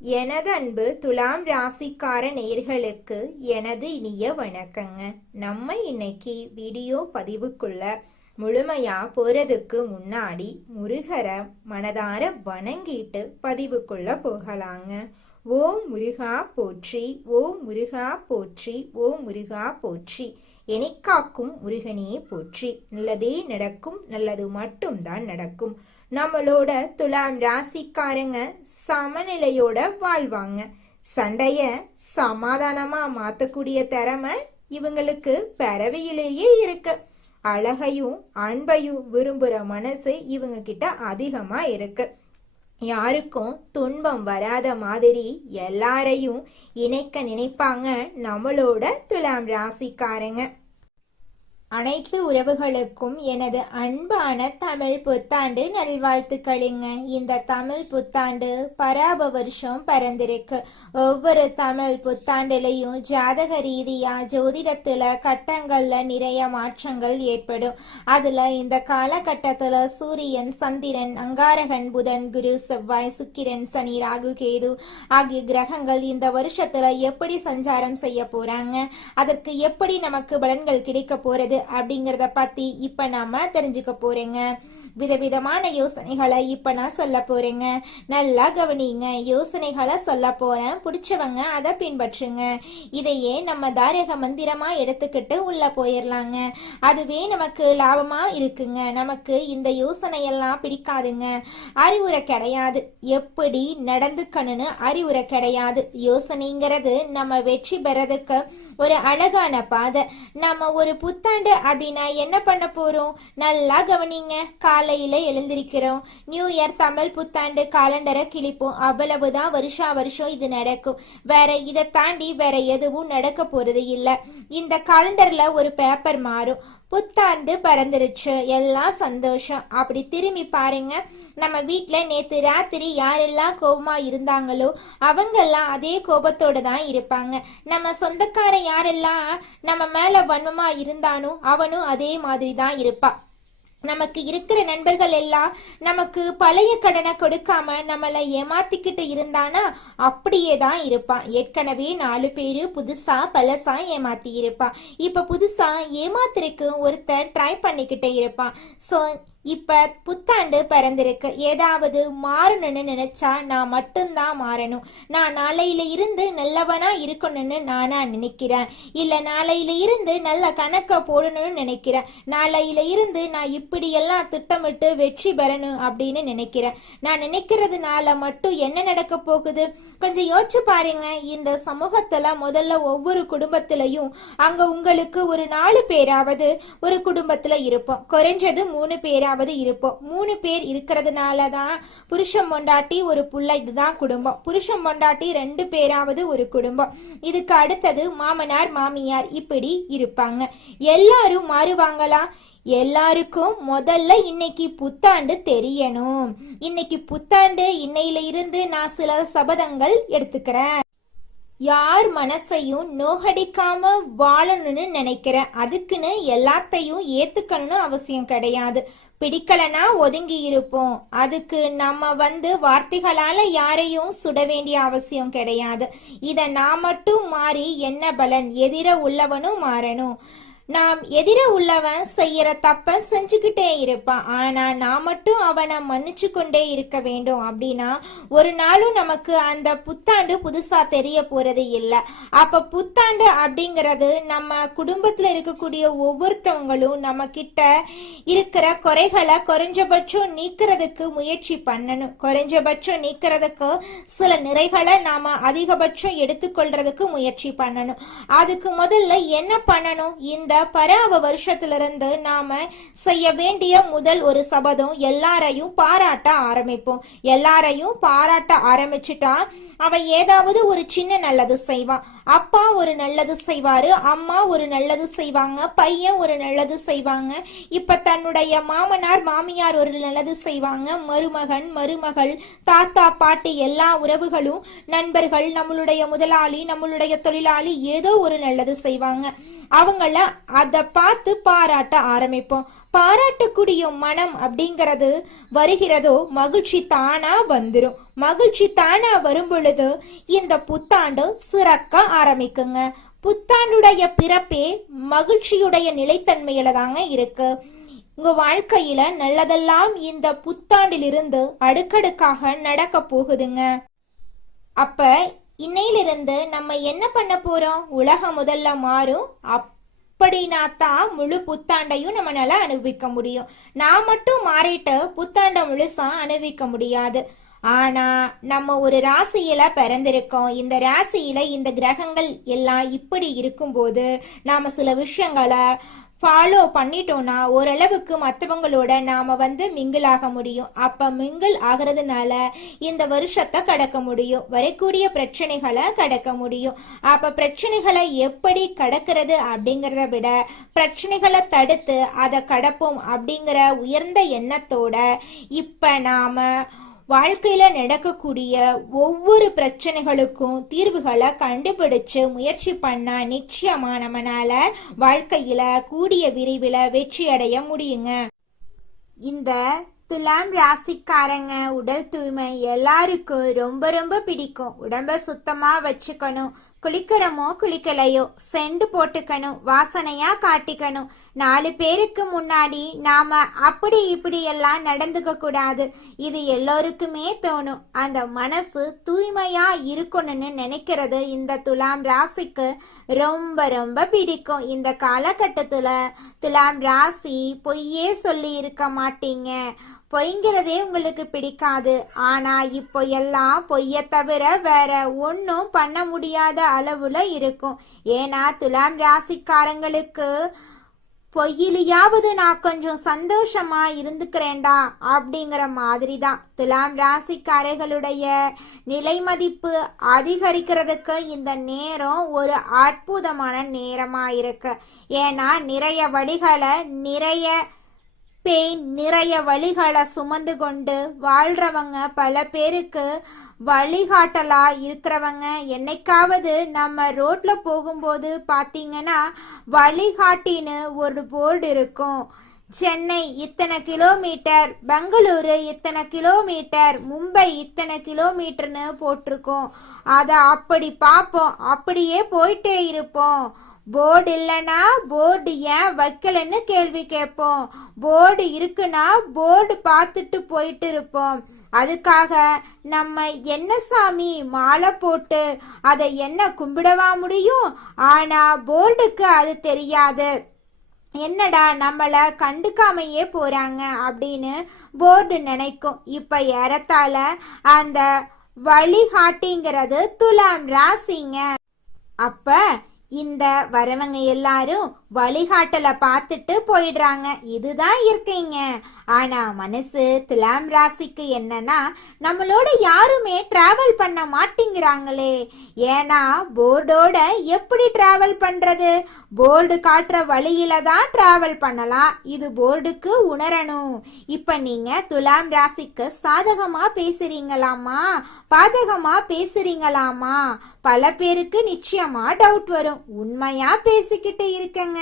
எனது அன்பு துலாம் ராசிக்கார நேயர்களுக்கு எனது இனிய வணக்கங்க. நம்ம இன்னைக்கு வீடியோ பதிவுக்குள்ள முழுமையா போறதுக்கு முன்னாடி முருகரை மனதார வணங்கிட்டு பதிவுக்குள்ள போகலாங்க. ஓம் முருகா போற்றி, ஓம் முருகா போற்றி, ஓம் முருகா போற்றி. எனிக்காக்கும் முருகனே போற்றி. நல்லதே நடக்கும், நல்லது மட்டும்தான் நடக்கும். நம்மளோட துலாம் ராசிக்காரங்க சமநிலையோட வாழ்வாங்க. சண்டைய சமாதானமா மாத்தக்கூடிய திறமை இவங்களுக்கு பிறவியிலேயே இருக்கு. அழகையும் அன்பையும் விரும்புற மனசு இவங்க கிட்ட அதிகமா இருக்கு. யாருக்கும் துன்பம் வராத மாதிரி எல்லாரையும் இணைக்க நினைப்பாங்க நம்மளோட துலாம் ராசிக்காரங்க. அனைத்து உறவுகளுக்கும் எனது அன்பான தமிழ் புத்தாண்டு நல்வாழ்த்துக்களுங்க. இந்த தமிழ் புத்தாண்டு பராப வருஷம் பிறந்திருக்கு. ஒவ்வொரு தமிழ் புத்தாண்டுலையும் ஜாதக ரீதியா ஜோதிடத்துல கட்டங்கள்ல நிறைய மாற்றங்கள் ஏற்படும். அதுல இந்த காலகட்டத்துல சூரியன், சந்திரன், அங்காரகன், புதன், குரு, செவ்வாய், சுக்கிரன், சனி, ராகு, கேது ஆகிய கிரகங்கள் இந்த வருஷத்துல எப்படி சஞ்சாரம் செய்ய போறாங்க, அதற்கு எப்படி நமக்கு பலன்கள் கிடைக்க போறது அப்படிங்கறத பத்தி இப்ப நாம தெரிஞ்சுக்க போறேங்க. விதவிதமான யோசனைகளை இப்ப நான் சொல்ல போறேங்க. நல்லா கவனிங்க. யோசனைகளை சொல்ல போறேன், பிடிச்சவங்க அதை பின்பற்றுங்க. இதையே நம்ம தாரக மந்திரமா எடுத்துக்கிட்டு உள்ள போயிடலாங்க. அதுவே நமக்கு லாபமா இருக்குங்க. நமக்கு இந்த யோசனையெல்லாம் பிடிக்காதுங்க. அறிவுரை கிடையாது, எப்படி நடந்துக்கணும்னு அறிவுரை கிடையாது. யோசனைங்கிறது நம்ம வெற்றி பெறதுக்கு ஒரு அழகான பாதை. நம்ம ஒரு புத்தாண்டு அப்படின்னா என்ன பண்ண போறோம்? நல்லா கவனிங்க. காலையில எழுந்திருக்கிறோம், நியூ இயர் தமிழ் புத்தாண்டு காலண்டரை கிழிப்போம். அவ்வளவுதான். வருஷம் இது நடக்கும். வேற இதை தாண்டி வேற எதுவும் நடக்க போறது இல்லை. இந்த காலண்டர்ல ஒரு பேப்பர் மாறும். புத்தாண்டு பறந்துருச்சு, எல்லாம் சந்தோஷம். அப்படி திரும்பி பாருங்க, நம்ம வீட்டுல நேத்து ராத்திரி யாரெல்லாம் கோபமா இருந்தாங்களோ அவங்கெல்லாம் அதே கோபத்தோட தான் இருப்பாங்க. நம்ம சொந்தக்கார யாரெல்லாம் நம்ம மேல வன்மமா இருந்தானோ அவனும் அதே மாதிரி தான் இருப்பான். நமக்கு இருக்கிற நண்பர்கள் எல்லாம் நமக்கு பழைய கடனை கொடுக்காம நம்மளை ஏமாத்திக்கிட்டு இருந்தானா அப்படியே தான் இருப்பான். ஏற்கனவே 4 பேரு புதுசா பழசா ஏமாத்தி இருப்பான். இப்ப புதுசா ஏமாத்திருக்கு ஒருத்தர் ட்ரை பண்ணிக்கிட்டே இருப்பான். ஸோ இப்ப புத்தாண்டு பிறந்திருக்கு. ஏதாவது மாறணும்னு நினைச்சா நான் மட்டும்தான் மாறணும். நான் நாளையில இருந்து நல்லவனா இருக்கணும்னு நானா நினைக்கிறேன். இல்ல நாளையில இருந்து நல்ல கணக்க போடணும்னு நினைக்கிறேன். நாளையில இருந்து நான் இப்படியெல்லாம் திட்டமிட்டு வெற்றி பெறணும் அப்படின்னு நினைக்கிறேன். நான் நினைக்கிறதுனால மட்டும் என்ன நடக்க போகுது? கொஞ்சம் யோசிச்சு பாருங்க. இந்த சமூகத்துல முதல்ல ஒவ்வொரு குடும்பத்திலையும் அங்க உங்களுக்கு ஒரு 4 பேராவது ஒரு குடும்பத்துல இருப்போம். குறைஞ்சது 3 பேராவது இருப்போம். 3 பேர் இருக்கிறதுனாலதான் புருஷன் பொண்டாட்டி ஒரு புள்ள, இதுதான் குடும்பம். புருஷன் பொண்டாட்டி 2 பேராவது ஒரு குடும்பம். இதுக்கு அடுத்தது மாமனார் மாமியார் இப்படி இருப்பாங்க. எல்லாரும் மாறுவாங்களா? எல்லாருக்கும் முதல்ல இன்னைக்கு புத்தாண்டு தெரியணும். இன்னைக்கு புத்தாண்டு, இன்னையில இருந்து நான் சில சபதங்கள் எடுத்துக்கிறேன். யார் மனசையும் நோகடிக்காம வாழணும்னு நினைக்கிறேன். அதுக்குன்னு எல்லாத்தையும் ஏத்துக்கணும்னு அவசியம் கிடையாது. பிடிக்கலனா ஒதுங்கி இருப்போம். அதுக்கு நம்ம வார்த்தைகளால யாரையும் சுட வேண்டிய அவசியம் கிடையாது. இத நான் மட்டும் மாறி என்ன பலன்? எதிர உள்ளவனும் மாறணும். நாம் எதிர உள்ளவன் செய்யற தப்ப செஞ்சுக்கிட்டே இருப்பான். ஆனா நான் மட்டும் அவனை மன்னிச்சு கொண்டே இருக்க வேண்டும். அப்படின்னா ஒரு நாளும் நமக்கு அந்த புத்தாண்டு புதுசா தெரிய போறது இல்லை. அப்ப புத்தாண்டு அப்படிங்கிறது நம்ம குடும்பத்துல இருக்கக்கூடிய ஒவ்வொருத்தவங்களும் நம்ம கிட்ட இருக்கிற குறைகளை குறைஞ்சபட்சம் நீக்கிறதுக்கு முயற்சி பண்ணணும். குறைஞ்சபட்சம் நீக்கிறதுக்கு சில நிறைகளை நாம அதிகபட்சம் எடுத்துக்கொள்றதுக்கு முயற்சி பண்ணணும். அதுக்கு முதல்ல என்ன பண்ணணும்? இந்த பராப வருஷத்திலிருந்து நாம செய்ய வேண்டிய முதல் ஒரு சபதம், எல்லாரையும் பாராட்ட ஆரம்பிப்போம். எல்லாரையும் பாராட்ட ஆரம்பிச்சுட்டா அவன் ஏதாவது ஒரு சின்ன நல்லது செய்வான். அப்பா ஒரு நல்லது செய்வாரு, அம்மா ஒரு நல்லது செய்வாங்க, பையன் ஒரு நல்லது செய்வாங்க. இப்ப தன்னுடைய மாமனார் மாமியார் ஒரு நல்லது செய்வாங்க, மருமகன் மருமகள் தாத்தா பாட்டி எல்லா உறவுகளும் நண்பர்கள், நம்மளுடைய முதலாளி நம்மளுடைய தொழிலாளி ஏதோ ஒரு நல்லது செய்வாங்க. அவங்கள அதை பார்த்து பாராட்ட ஆரம்பிப்போம். பாராட்டக்கூடிய மனம் அப்படிங்கிறது வருகிறதோ மகிழ்ச்சி தானா வந்துடும். மகிழ்ச்சி தானா வரும் பொழுது இந்த புத்தாண்டு சிறக்க ஆரம்பிக்குங்க. புத்தாண்டுடைய பிறப்பே மகிழ்ச்சியுடைய நிலைத்தன்மையில தாங்க இருக்கு. உங்க வாழ்க்கையில நல்லதெல்லாம் இந்த புத்தாண்டிலிருந்து அடுக்கடுக்காக நடக்க போகுதுங்க. அப்ப இன்னையிலிருந்து நம்ம என்ன பண்ண போறோம்? உலகம் முதல்ல மாறும். அப்படின்னா தான் முழு புத்தாண்டையும் நம்மளால அனுபவிக்க முடியும். நான் மட்டும் மாறிட்டு புத்தாண்டை முழுசா அனுபவிக்க முடியாது. ஆனா நம்ம ஒரு ராசியில பிறந்திருக்கோம். இந்த ராசியில இந்த கிரகங்கள் எல்லாம் இப்படி இருக்கும்போது நாம சில விஷயங்களை ஃபாலோ பண்ணிட்டோம்னா ஓரளவுக்கு மற்றவங்களோட நாம மிங்கிள் ஆக முடியும். அப்ப மிங்கிள் ஆகிறதுனால இந்த வருஷத்தை கடக்க முடியும், வரக்கூடிய பிரச்சனைகளை கடக்க முடியும். அப்ப பிரச்சனைகளை எப்படி கடக்கிறது அப்படிங்கிறத விட பிரச்சனைகளை தடுத்து அதை கடப்போம் அப்படிங்கிற உயர்ந்த எண்ணத்தோட இப்ப நாம வாழ்க்கையில நடக்கக்கூடிய ஒவ்வொரு பிரச்சனைகளுக்கும் தீர்வுகளை கண்டுபிடிச்சு முயற்சி பண்ணா நிச்சயமா நம்மனால வாழ்க்கையில கூடிய விரைவில் வெற்றி அடைய முடியுங்க. இந்த துலாம் ராசிக்காரங்க உடல் தூய்மை எல்லாருக்கும் ரொம்ப ரொம்ப பிடிக்கும். உடம்ப சுத்தமா வச்சுக்கணும். குளிக்கிறோமோ குளிக்கலையோ செண்டு போட்டுக்கணும், வாசனையா காட்டிக்கணும். 4 பேருக்கு முன்னாடி நாம அப்படி இப்படி எல்லாம் நடந்துக்க கூடாது. இது எல்லோருக்குமே தோணும். அந்த மனசு தூய்மையா இருக்கணும்னு நினைக்கிறது இந்த துலாம் ராசிக்கு ரொம்ப ரொம்ப பிடிக்கும். இந்த காலகட்டத்துல துலாம் ராசி பொய்யே சொல்லி இருக்க மாட்டீங்க. பொய்ங்கிறதே உங்களுக்கு பிடிக்காது. ஆனா இப்போ எல்லாம் பொய்ய தவிர வேற ஒன்றும் பண்ண முடியாத அளவுல இருக்கும். ஏன்னா துலாம் ராசிக்காரங்களுக்கு பொய்யிலையாவது நான் கொஞ்சம் சந்தோஷமா இருந்துக்கிறேன்டா அப்படிங்கிற மாதிரி தான். துலாம் ராசிக்காரர்களுடைய நிலை மதிப்பு அதிகரிக்கிறதுக்கு இந்த நேரம் ஒரு அற்புதமான நேரமா இருக்கு. ஏன்னா நிறைய வழிகளை நிறைய வழிகளை சுமந்து கொண்டு வாழ்றவங்க பல பேருக்கு வழிகாட்டலா இருக்கிறவங்க. என்னைக்காவது நம்ம ரோட்ல போகும்போது பாத்தீங்கன்னா வழிகாட்டின்னு ஒரு போர்டு இருக்கும். சென்னை இத்தனை கிலோமீட்டர், பெங்களூரு இத்தனை கிலோமீட்டர், மும்பை இத்தனை கிலோமீட்டர்னு போட்டிருக்கோம். அதை அப்படி பார்ப்போம், அப்படியே போயிட்டே இருப்போம். போர்டு இல்லைன்னா போர்டு ஏன் வைக்கலன்னு கேள்வி கேட்போம். போர்டு இருக்குன்னா போர்டு பார்த்துட்டு போயிட்டு இருப்போம். அதுக்காக நம்ம என்ன சாமி மாலை போட்டு அதை என்ன கும்பிடவா முடியும்? ஆனா போர்டுக்கு அது தெரியாது. என்னடா நம்மள கண்டுக்காமையே போறாங்க அப்படின்னு போர்டு நினைக்கும். இப்ப ஏறத்தாழ அந்த வழிகாட்டிங்கிறது துலாம் ராசிங்க. அப்ப இந்த வரவங்க எல்லாரும் வழிகாட்டலை பார்த்துட்டு போயிடுறாங்க. இதுதான் இருக்கீங்க. ஆனா மனசு துலாம் ராசிக்கு என்னன்னா நம்மளோட யாருமே டிராவல் பண்ண மாட்டேங்கிறாங்களே. ஏன்னா போர்டோட எப்படி டிராவல் பண்றது? போர்டு காட்டுற வழியில தான் டிராவல் பண்ணலாம். இது போர்டுக்கு உணரணும். இப்ப நீங்க துலாம் ராசிக்கு சாதகமா பேசுறீங்களாமா, பாதகமா பேசுறீங்களாமா? பல பேருக்கு நிச்சயமா டவுட் வரும். உண்மையா பேசிக்கிட்டு இருக்கங்க.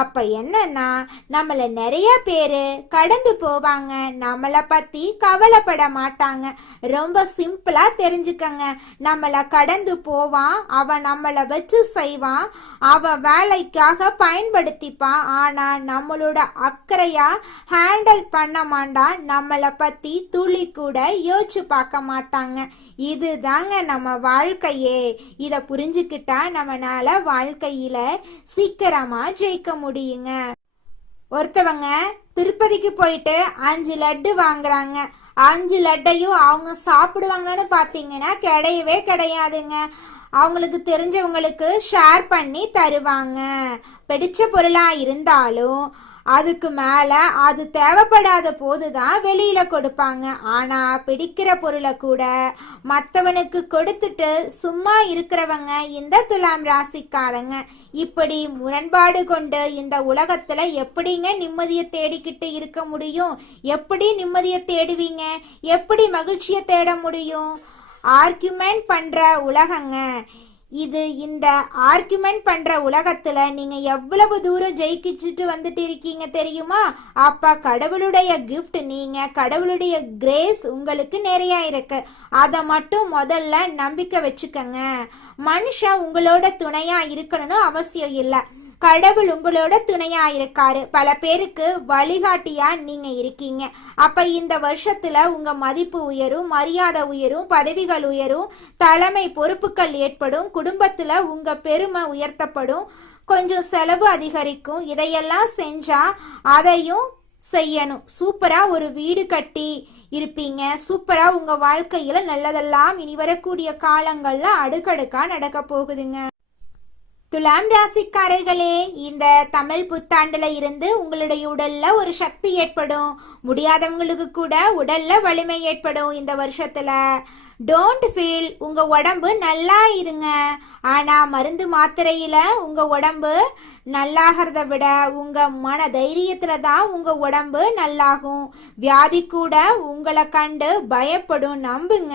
அப்ப என்னன்னா நம்மள நிறைய பேரு கடந்து போவாங்க, நம்மள பத்தி கவலைப்பட மாட்டாங்க. ரொம்ப சிம்பிளா தெரிஞ்சுக்கங்க. நம்மள கடந்து போவான், அவன் நம்மள வச்சு செய்வான், அவன் வேலைக்காக பயன்படுத்திப்பான். ஆனா நம்மளோட அக்கறையா ஹேண்டில் பண்ண மாட்டான். நம்மள பத்தி துளி கூட யோசிச்சு பார்க்க மாட்டாங்க. இதுதாங்க நம்ம வாழ்க்கையே. இத புரிஞ்சுக்கிட்டா நம்மனால வாழ்க்கையில சீக்கிரமா ஜெயிக்க முடியுங்க. ஒருத்தவங்க திருப்பதிக்கு போயிட்டு 5 லட்டு வாங்குறாங்க. 5 லட்டையும் அவங்க சாப்பிடுவாங்கன்னு பாத்தீங்கன்னா கிடையவே கிடையாதுங்க. அவங்களுக்கு தெரிஞ்சவங்களுக்கு ஷேர் பண்ணி தருவாங்க. பிடிச்ச பொருளா இருந்தாலும் அதுக்கு மேல அது தேவைப்படாத போதுதான் வெளியில கொடுப்பாங்க. ஆனா பிடிக்கிற பொருளை கூட மற்றவனுக்கு கொடுத்துட்டு சும்மா இருக்கிறவங்க இந்த துலாம் ராசிக்காரங்க. இப்படி முரண்பாடு கொண்டு இந்த உலகத்துல எப்படிங்க நிம்மதியை தேடிக்கிட்டு இருக்க முடியும்? எப்படி நிம்மதியை தேடுவீங்க? எப்படி மகிழ்ச்சியை தேட முடியும்? ஆர்கியூமெண்ட் பண்ற உலகங்க. இது இந்த ஆர்குமெண்ட் பண்ற உலகத்துல நீங்க எவ்வளவு தூரம் ஜெயிக்கிச்சுட்டு வந்துட்டு இருக்கீங்க தெரியுமா? அப்ப கடவுளுடைய கிஃப்ட், நீங்க கடவுளுடைய கிரேஸ் உங்களுக்கு நிறைய இருக்கு. அதை மட்டும் முதல்ல நம்பிக்கை வச்சுக்கங்க. மனுஷன் உங்களோட துணையா இருக்கணும்னு அவசியம் இல்லை. கடவுள் உங்களோட துணையா இருக்காரு. பல பேருக்கு வழிகாட்டியா நீங்க இருக்கீங்க. அப்ப இந்த வருஷத்துல உங்க மதிப்பு உயரும், மரியாதை உயரும், பதவிகள் உயரும், தலைமை பொறுப்புகள் ஏற்படும், குடும்பத்துல உங்க பெருமை உயர்த்தப்படும், கொஞ்சம் செலவு அதிகரிக்கும். இதையெல்லாம் செஞ்சா அதையும் செய்யணும். சூப்பரா ஒரு வீடு கட்டி இருப்பீங்க. சூப்பரா உங்க வாழ்க்கையில நல்லதெல்லாம் இனி வரக்கூடிய காலங்கள்ல அடுக்கடுக்கா நடக்க போகுதுங்க. துலாம் ராசிக்காரர்களே, இந்த தமிழ் புத்தாண்டுல இருந்து உங்களுடைய உடல்ல ஒரு சக்தி ஏற்படும். முடியாதவங்களுக்கு கூட உடல்ல வலிமை ஏற்படும். இந்த வருஷத்துல டோன்ட் ஃபீல், உங்க உடம்பு நல்லா இருங்க. ஆனா மருந்து மாத்திரையில உங்க உடம்பு நல்லாகிறத விட உங்க மன தைரியத்துல தான் உங்க உடம்பு நல்லாகும். வியாதி கூட உங்களை கண்டு பயப்படும். நம்புங்க,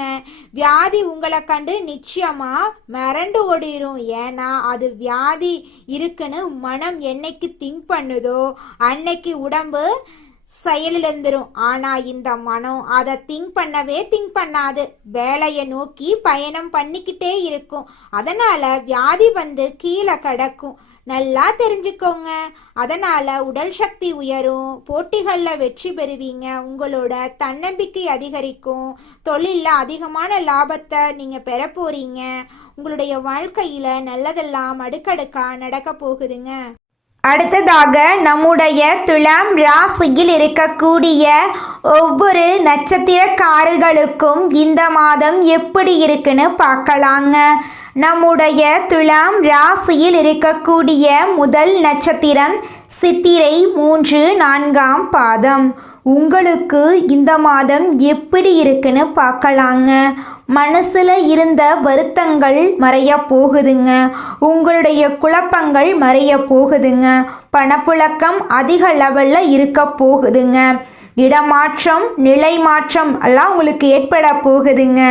வியாதி உங்களை கண்டு நிச்சயமா மிரண்டு ஓடிரும். ஏன்னா அது வியாதி இருக்குன்னு மனம் என்னைக்கு திங்க் பண்ணுதோ அன்னைக்கு உடம்பு செயலிழந்துரும். ஆனா இந்த மனம் அதை திங்க் பண்ணாது. வேலையை நோக்கி பயணம் பண்ணிக்கிட்டே இருக்கும். அதனால வியாதி வந்து கீழே கிடக்கும். நல்லா தெரிஞ்சுக்கோங்க. அதனால உடல் சக்தி உயரும், போட்டிகள்ல வெற்றி பெறுவீங்க, உங்களோட தன்னம்பிக்கை அதிகரிக்கும், தொழில்ல அதிகமான லாபத்தை நீங்க பெற போறீங்க. உங்களுடைய வாழ்க்கையில நல்லதெல்லாம் அடுக்கடுக்கா நடக்க போகுதுங்க. அடுத்ததாக நம்முடைய துலாம் ராசியில் இருக்கக்கூடிய ஒவ்வொரு நட்சத்திரக்காரர்களுக்கும் இந்த மாதம் எப்படி இருக்குன்னு பார்க்கலாங்க. நம்முடைய துலாம் ராசியில் இருக்கக்கூடிய முதல் நட்சத்திரம் சித்திரை 3, 4ஆம் பாதம். உங்களுக்கு இந்த மாதம் எப்படி இருக்குன்னு பார்க்கலாங்க. மனசில் இருந்த வருத்தங்கள் மறைய போகுதுங்க. உங்களுடைய குழப்பங்கள் மறைய போகுதுங்க. பணப்புழக்கம் அதிக லெவலில் இருக்க போகுதுங்க. இடமாற்றம், நிலை மாற்றம் எல்லாம் உங்களுக்கு ஏற்பட போகுதுங்க.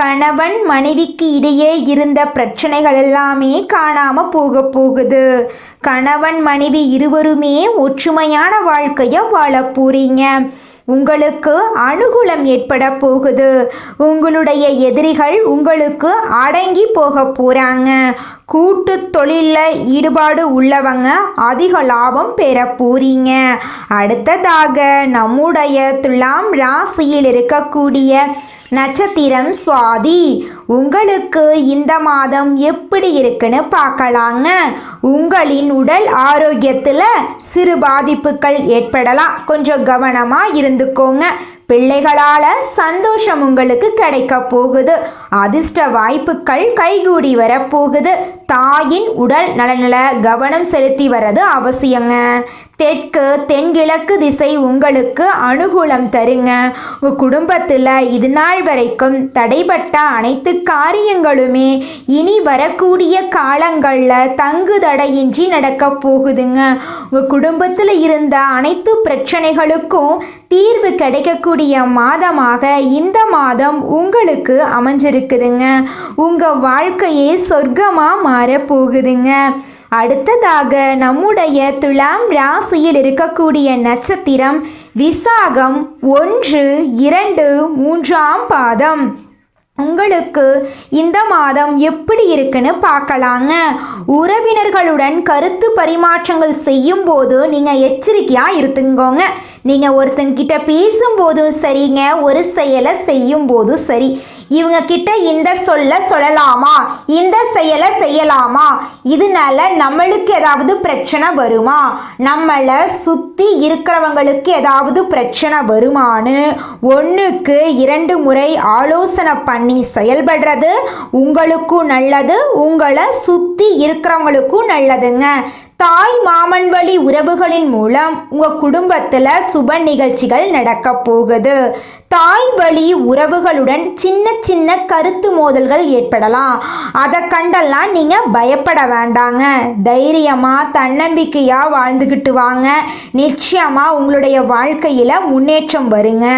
கணவன் மனைவிக்கு இடையே இருந்த பிரச்சனைகள் எல்லாமே காணாமல் போகுது. கணவன் மனைவி இருவருமே ஒற்றுமையான வாழ்க்கையை வாழ போறீங்க. உங்களுக்கு அனுகூலம் ஏற்பட போகுது. உங்களுடைய எதிரிகள் உங்களுக்கு அடங்கி போக போறாங்க. கூட்டு தொழிலில் ஈடுபாடு உள்ளவங்க அதிக லாபம் பெற போறீங்க. அடுத்ததாக நம்முடைய துலாம் ராசியில் இருக்கக்கூடிய நட்சத்திரம் சுவாதி. உங்களுக்கு இந்த மாதம் எப்படி இருக்குன்னு பார்க்கலாங்க. உங்களின் உடல் ஆரோக்கியத்தில் சிறு பாதிப்புகள் ஏற்படலாம். கொஞ்சம் கவனமாக இருந்துக்கோங்க. பிள்ளைகளால் சந்தோஷம் உங்களுக்கு கிடைக்க போகுது. அதிர்ஷ்ட வாய்ப்புகள் கைகூடி வரப்போகுது. தாயின் உடல் நலனில் கவனம் செலுத்தி வர்றது அவசியங்க. தெற்கு தென்கிழக்கு திசை உங்களுக்கு அனுகூலம் தருங்க. உங்கள் குடும்பத்தில் இது நாள் வரைக்கும் தடைப்பட்ட அனைத்து காரியங்களுமே இனி வரக்கூடிய காலங்களில் தங்கு தடையின்றி நடக்க போகுதுங்க. உங்கள் குடும்பத்தில் இருந்த அனைத்து பிரச்சனைகளுக்கும் தீர்வு கிடைக்கக்கூடிய மாதமாக இந்த மாதம் உங்களுக்கு அமைஞ்சிருக்குதுங்க. உங்கள் வாழ்க்கையே சொர்க்கமாக மாறப்போகுதுங்க. அடுத்ததாக நம்முடைய துலாம் ராசியில் இருக்கக்கூடிய நட்சத்திரம் விசாகம் 1, 2, 3ஆம் பாதம். உங்களுக்கு இந்த மாதம் எப்படி இருக்குன்னு பார்க்கலாங்க. உறவினர்களுடன் கருத்து பரிமாற்றங்கள் செய்யும் போது நீங்கள் எச்சரிக்கையாக இருந்துங்கோங்க. நீங்கள் ஒருத்தங்கிட்ட பேசும்போதும் சரிங்க, ஒரு செயலை செய்யும் போதும் சரி, இவங்க கிட்ட இந்த சொல்லலாமா, இந்த செயலை செய்யலாமா, இதனால நம்மளுக்கு ஏதாவது பிரச்சனை வருமா, நம்மளை சுற்றி இருக்கிறவங்களுக்கு ஏதாவது பிரச்சனை வருமானு 1க்கு 2 முறை ஆலோசனை பண்ணி செயல்படுறது உங்களுக்கும் நல்லது, உங்களை சுற்றி இருக்கிறவங்களுக்கும் நல்லதுங்க. தாய் மாமன் வழி உறவுகளின் மூலம் உங்கள் குடும்பத்தில் சுப நிகழ்ச்சிகள் நடக்க போகுது. தாய் வழி உறவுகளுடன் சின்ன சின்ன கருத்து மோதல்கள் ஏற்படலாம். அதை கண்டெல்லாம் நீங்கள் பயப்பட வேண்டாங்க. தைரியமாக தன்னம்பிக்கையாக வாழ்ந்துக்கிட்டு வாங்க. நிச்சயமாக உங்களுடைய வாழ்க்கையில் முன்னேற்றம் வருங்க.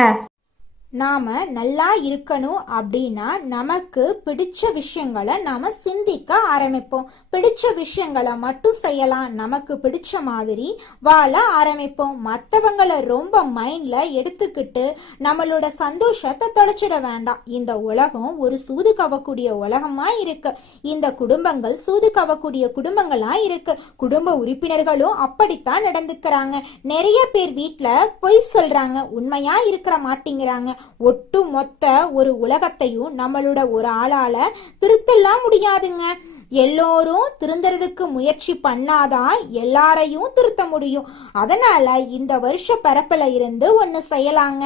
நாம நல்லா இருக்கணும் அப்படின்னா நமக்கு பிடிச்ச விஷயங்களை நாம சிந்திக்க ஆரம்பிப்போம். பிடிச்ச விஷயங்களை மட்டும் செய்யலாம். நமக்கு பிடிச்ச மாதிரி வாழ ஆரம்பிப்போம். மற்றவங்களை ரொம்ப மைண்ட்ல எடுத்துக்கிட்டு நம்மளோட சந்தோஷத்தை தொலைச்சிட வேண்டாம். இந்த உலகம் ஒரு சூது கவக்கூடிய உலகமா இருக்கு. இந்த குடும்பங்கள் சூது கவக்கூடிய குடும்பங்களா இருக்கு. குடும்ப உறுப்பினர்களும் அப்படித்தான் நடந்துக்கிறாங்க. நிறைய பேர் வீட்டுல பொய் சொல்றாங்க, உண்மையா இருக்கிற மாட்டேங்கிறாங்க. ஒட்டு மொத்த ஒரு உலகத்தையும் நம்மளோட ஒரு ஆளால திருத்தலாம் முடியாதுங்க. எல்லோரும் திருந்துறதுக்கு முயற்சி பண்ணாதான் எல்லாரையும் திருத்த முடியும். அதனால இந்த வருஷ பரப்புல இருந்து ஒண்ணு செய்யலாங்க.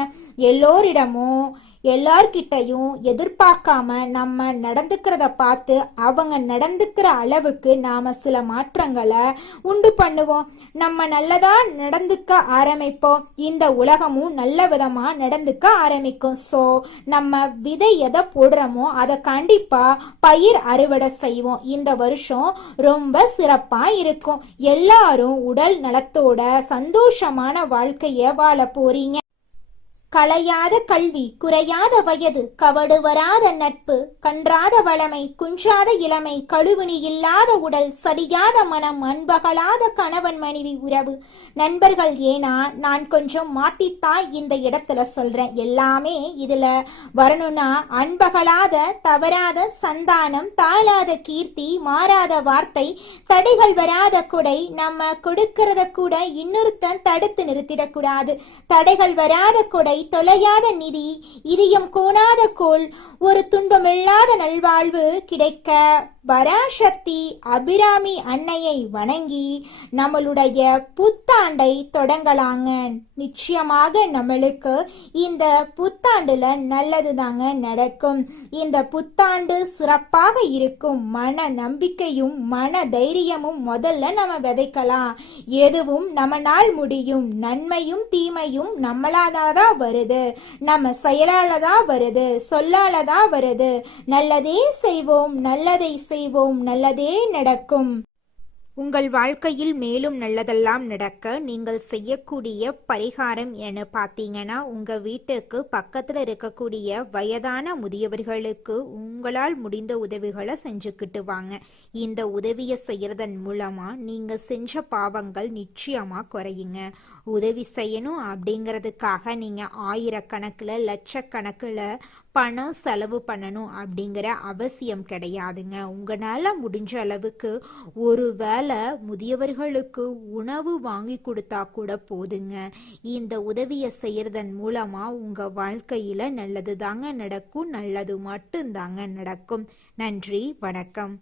எல்லோரிடமும் எல்லார்கிட்டையும் எதிர்பார்க்காம நம்ம நடந்துக்கிறத பார்த்து அவங்க நடந்துக்கிற அளவுக்கு நாம சில மாற்றங்களை உண்டு பண்ணுவோம். நம்ம நல்லதா நடந்துக்க ஆரம்பிப்போம். இந்த உலகமும் நல்ல விதமா நடந்துக்க ஆரம்பிக்கும். ஸோ நம்ம விதை எதை போடுறோமோ அதை கண்டிப்பா பயிர் அறுவடை செய்வோம். இந்த வருஷம் ரொம்ப சிறப்பா இருக்கும். எல்லாரும் உடல் நலத்தோட சந்தோஷமான வாழ்க்கைய வாழ போறீங்க. களையாத கல்வி, குறையாத வயது, கவடு வராத நட்பு, கன்றாத வளமை, குன்றாத இளமை, கழுவினி இல்லாத உடல், சடியாத மனம், அன்பகலாத கணவன் மனைவி உறவு, நண்பர்கள். ஏன்னா நான் கொஞ்சம் மாத்தித்தான் இந்த இடத்துல சொல்றேன். எல்லாமே இதுல வரணும்னா அன்பகலாத, தவறாத சந்தானம், தாழாத கீர்த்தி, மாறாத வார்த்தை, தடைகள் வராத கொடை. நம்ம கொடுக்கறத கூட இன்னொருத்தன் தடுத்து நிறுத்திடக்கூடாது. தடைகள் வராத கொடை, தொலையாத நிதி, இதயம் கோணாத கோல், ஒரு துன்பமில்லாத நல்வாழ்வு கிடைக்க பராசக்தி அபிராமி அன்னையை வணங்கி நம்மளுடைய புத்தாண்டை தொடங்கலாங்க. நிச்சயமாக நம்மளுக்கு இந்த புத்தாண்டுல நல்லது தாங்க நடக்கும். இந்த புத்தாண்டு சிறப்பாக இருக்கும். மன நம்பிக்கையும் மன தைரியமும் முதல்ல நம்ம விதைக்கலாம். எதுவும் நம்மளால் முடியும். நன்மையும் தீமையும் நம்மளாதான் வருது. நம்ம செயலாலதான் வருது, சொல்லாலதான் வருது. நல்லதே செய்வோம், நல்லதை செய்வோம், நல்லதே நடக்கும். உங்கள் வாழ்க்கையில் மேலும் நல்லதெல்லாம் நடக்க நீங்கள் செய்யக்கூடிய பரிகாரம் என பார்த்தீங்கன்னா, உங்கள் வீட்டுக்கு பக்கத்தில் இருக்கக்கூடிய வயதான முதியவர்களுக்கு உங்களால் முடிந்த உதவிகளை செஞ்சுக்கிட்டு வாங்க. இந்த உதவியை செய்யறதன் மூலமாக நீங்கள் செஞ்ச பாவங்கள் நிச்சயமாக குறையுங்க. உதவி செய்யணும் அப்படிங்கிறதுக்காக நீங்கள் ஆயிரக்கணக்கில் லட்சக்கணக்கில் பணம் செலவு பண்ணணும் அப்படிங்கிற அவசியம் கிடையாதுங்க. உங்களால் முடிஞ்ச அளவுக்கு ஒரு வேளை முதியவர்களுக்கு உணவு வாங்கி கொடுத்தா கூட போதுங்க. இந்த உதவியை செய்யறதன் மூலமா உங்க வாழ்க்கையில நல்லது தாங்க நடக்கும். நல்லது மட்டும்தாங்க நடக்கும். நன்றி, வணக்கம்.